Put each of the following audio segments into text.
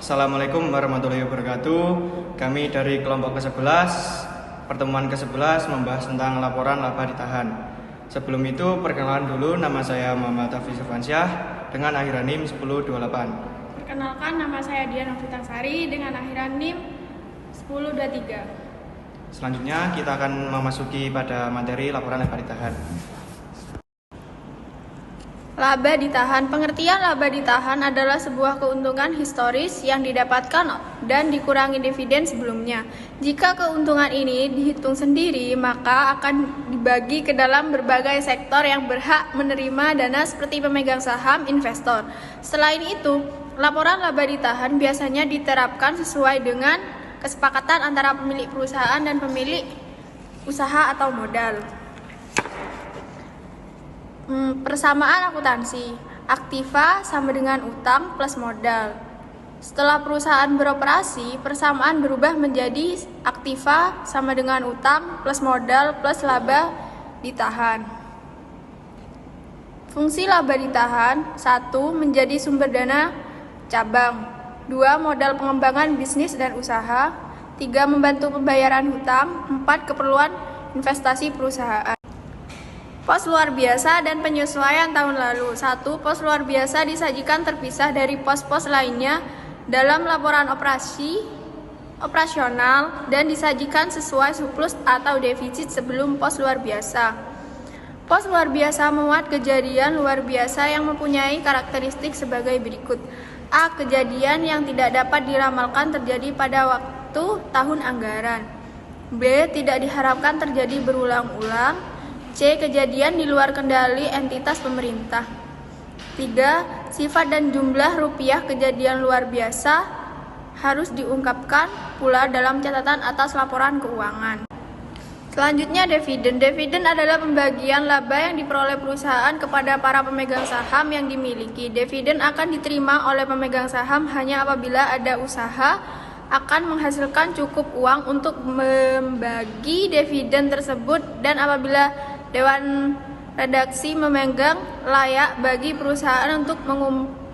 Assalamualaikum warahmatullahi wabarakatuh. Kami dari kelompok ke-11, pertemuan ke-11 membahas tentang laporan laba ditahan. Sebelum itu, perkenalan dulu, nama saya Muhammad Hafiz Irfansyah dengan akhiran NIM 1028. Perkenalkan, nama saya Dian Novitansari dengan akhiran NIM 1023. Selanjutnya, kita akan memasuki pada materi laporan laba ditahan. Laba ditahan. Pengertian laba ditahan adalah sebuah keuntungan historis yang didapatkan dan dikurangi dividen sebelumnya. Jika keuntungan ini dihitung sendiri, maka akan dibagi ke dalam berbagai sektor yang berhak menerima dana seperti pemegang saham, investor. Selain itu, laporan laba ditahan biasanya diterapkan sesuai dengan kesepakatan antara pemilik perusahaan dan pemilik usaha atau modal. Persamaan akuntansi. Aktiva sama dengan utang plus modal. Setelah perusahaan beroperasi, persamaan berubah menjadi aktiva sama dengan utang plus modal plus laba ditahan. Fungsi laba ditahan: 1. Menjadi sumber dana cabang. 2. Modal pengembangan bisnis dan usaha. 3. Membantu pembayaran hutang. 4. Keperluan investasi perusahaan. Pos luar biasa dan penyesuaian tahun lalu. 1. Pos luar biasa disajikan terpisah dari pos-pos lainnya dalam laporan operasional dan disajikan sesuai surplus atau defisit sebelum pos luar biasa. Pos luar biasa memuat kejadian luar biasa yang mempunyai karakteristik sebagai berikut. A. Kejadian yang tidak dapat diramalkan terjadi pada waktu tahun anggaran. B. Tidak diharapkan terjadi berulang-ulang. C. Kejadian di luar kendali entitas pemerintah. 3. Sifat dan jumlah rupiah kejadian luar biasa harus diungkapkan pula dalam catatan atas laporan keuangan. Selanjutnya, dividen. Dividen adalah pembagian laba yang diperoleh perusahaan kepada para pemegang saham yang dimiliki. Dividen akan diterima oleh pemegang saham hanya apabila ada usaha akan menghasilkan cukup uang untuk membagi dividen tersebut dan apabila Dewan Redaksi memegang layak bagi perusahaan untuk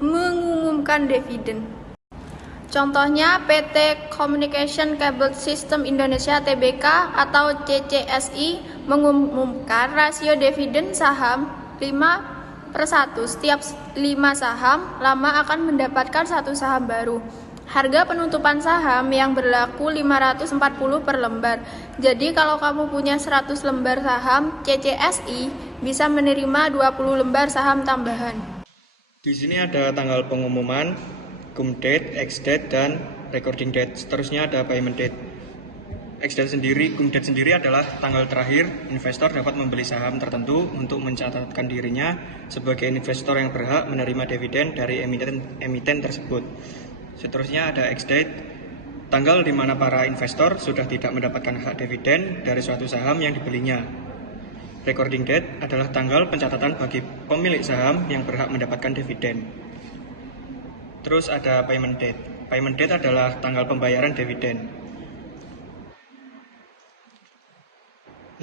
mengumumkan dividen. Contohnya PT Communication Cable System Indonesia Tbk atau CCSI mengumumkan rasio dividen saham 5/1. Setiap 5 saham lama akan mendapatkan 1 saham baru. Harga penutupan saham yang berlaku 540 per lembar. Jadi kalau kamu punya 100 lembar saham, CCSI bisa menerima 20 lembar saham tambahan. Di sini ada tanggal pengumuman, cum date, ex date, dan recording date. Seterusnya ada payment date. Ex date sendiri, cum date sendiri adalah tanggal terakhir investor dapat membeli saham tertentu untuk mencatatkan dirinya sebagai investor yang berhak menerima dividen dari emiten tersebut. Seterusnya ada ex date, tanggal di mana para investor sudah tidak mendapatkan hak dividen dari suatu saham yang dibelinya. Recording date adalah tanggal pencatatan bagi pemilik saham yang berhak mendapatkan dividen. Terus ada payment date. Payment date adalah tanggal pembayaran dividen.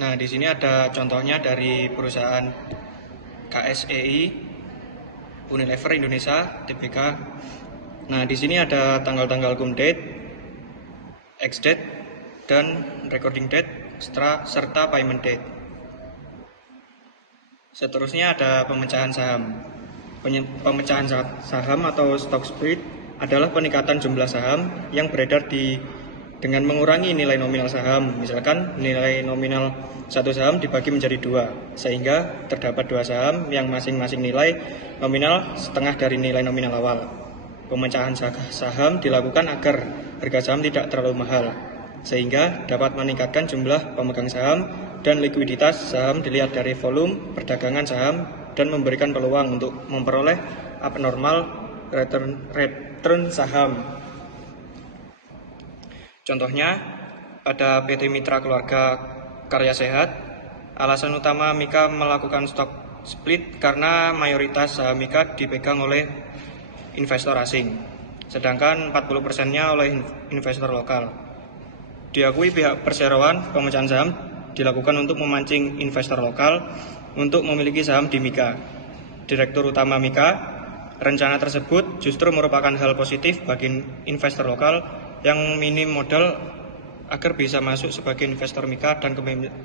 Nah, di sini ada contohnya dari perusahaan KSEI, Unilever Indonesia, Tbk. Nah, di sini ada tanggal-tanggal cum date, ex date, dan recording date serta payment date. Seterusnya ada pemecahan saham. Pemecahan saham atau stock split adalah peningkatan jumlah saham yang beredar dengan mengurangi nilai nominal saham. Misalkan nilai nominal satu saham dibagi menjadi 2, sehingga terdapat 2 saham yang masing-masing nilai nominal setengah dari nilai nominal awal. Pemecahan saham dilakukan agar harga saham tidak terlalu mahal, sehingga dapat meningkatkan jumlah pemegang saham dan likuiditas saham dilihat dari volume perdagangan saham dan memberikan peluang untuk memperoleh abnormal return saham. Contohnya, pada PT Mitra Keluarga Karya Sehat, alasan utama Mika melakukan stock split karena mayoritas saham Mika dipegang oleh investor asing, sedangkan 40%-nya oleh investor lokal. Diakui pihak perseroan, pemecahan saham dilakukan untuk memancing investor lokal untuk memiliki saham di Mika. Direktur utama Mika rencana tersebut justru merupakan hal positif bagi investor lokal yang minim modal agar bisa masuk sebagai investor mika dan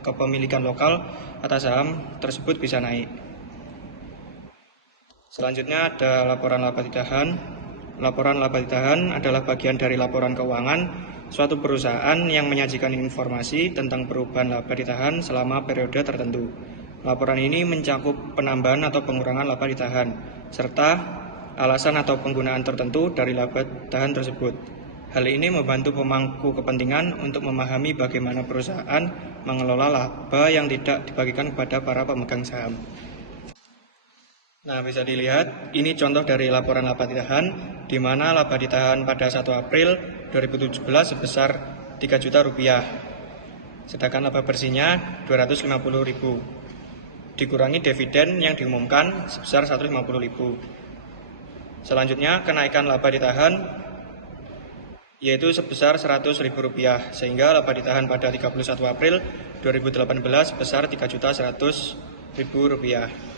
kepemilikan lokal atas saham tersebut bisa naik. Selanjutnya ada laporan laba ditahan. Laporan laba ditahan adalah bagian dari laporan keuangan suatu perusahaan yang menyajikan informasi tentang perubahan laba ditahan selama periode tertentu. Laporan ini mencakup penambahan atau pengurangan laba ditahan, serta alasan atau penggunaan tertentu dari laba ditahan tersebut. Hal ini membantu pemangku kepentingan untuk memahami bagaimana perusahaan mengelola laba yang tidak dibagikan kepada para pemegang saham. Nah, bisa dilihat, ini contoh dari laporan laba ditahan, di mana laba ditahan pada 1 April 2017 sebesar Rp3 juta. Sedangkan laba bersihnya Rp250.000. Dikurangi dividen yang diumumkan sebesar Rp150.000. Selanjutnya, kenaikan laba ditahan yaitu sebesar Rp100.000, sehingga laba ditahan pada 31 April 2018 sebesar Rp3.100.000.